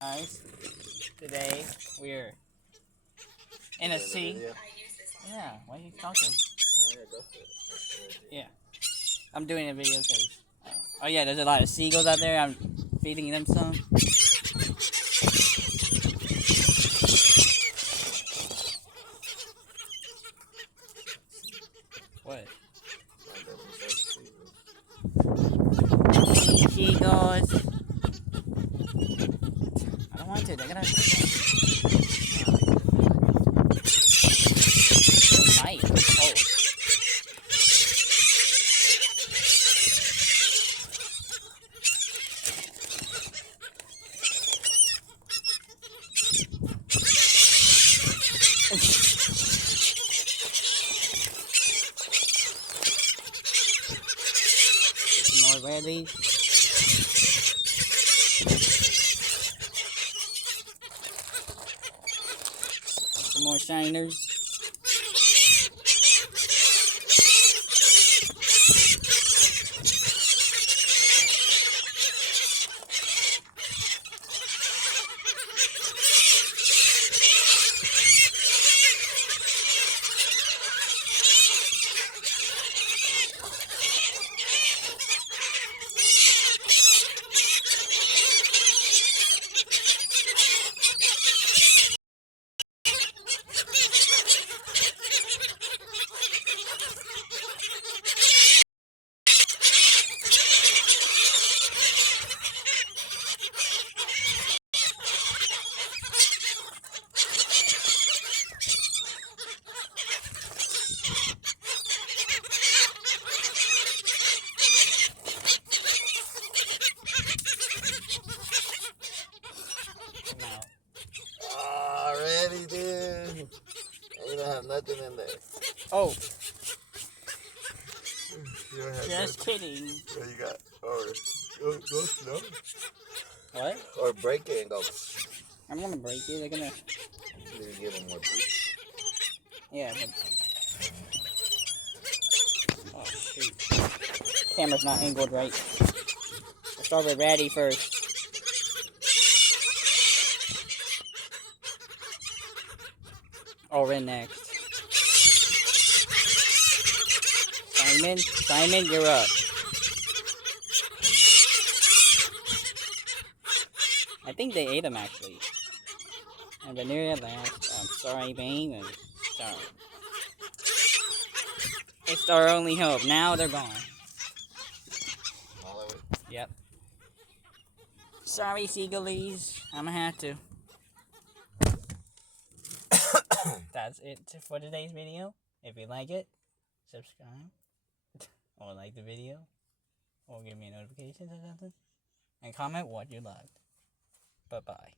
Guys, today we're in a sea. Yeah, why are you talking? Yeah, I'm doing a video because. Oh yeah, there's a lot of seagulls out there. I'm feeding them some. What? Seagulls. I don't want to. They're gonna. They might. Oh. Some more reddies. Some more shiners. Already, dude. You don't have nothing in there. Oh, You don't have just nothing. kidding. What you got? Or go slow. What? Or break it and go. I'm gonna break it. They're gonna. You give them more juice. Yeah, but. Oh shoot. Camera's not angled right. Let's start with Ratty first. Oh, Ren next. Simon, you're up. I think they ate him actually. And Veneria last. I'm sorry, Bane, and Star. It's our only hope. Now they're gone. All of it. Yep. Sorry, Seagullies. I'm gonna have to. That's it for today's video. If you like it, subscribe. Or like the video. Or give me a notification or something. And comment what you liked. Bye-bye.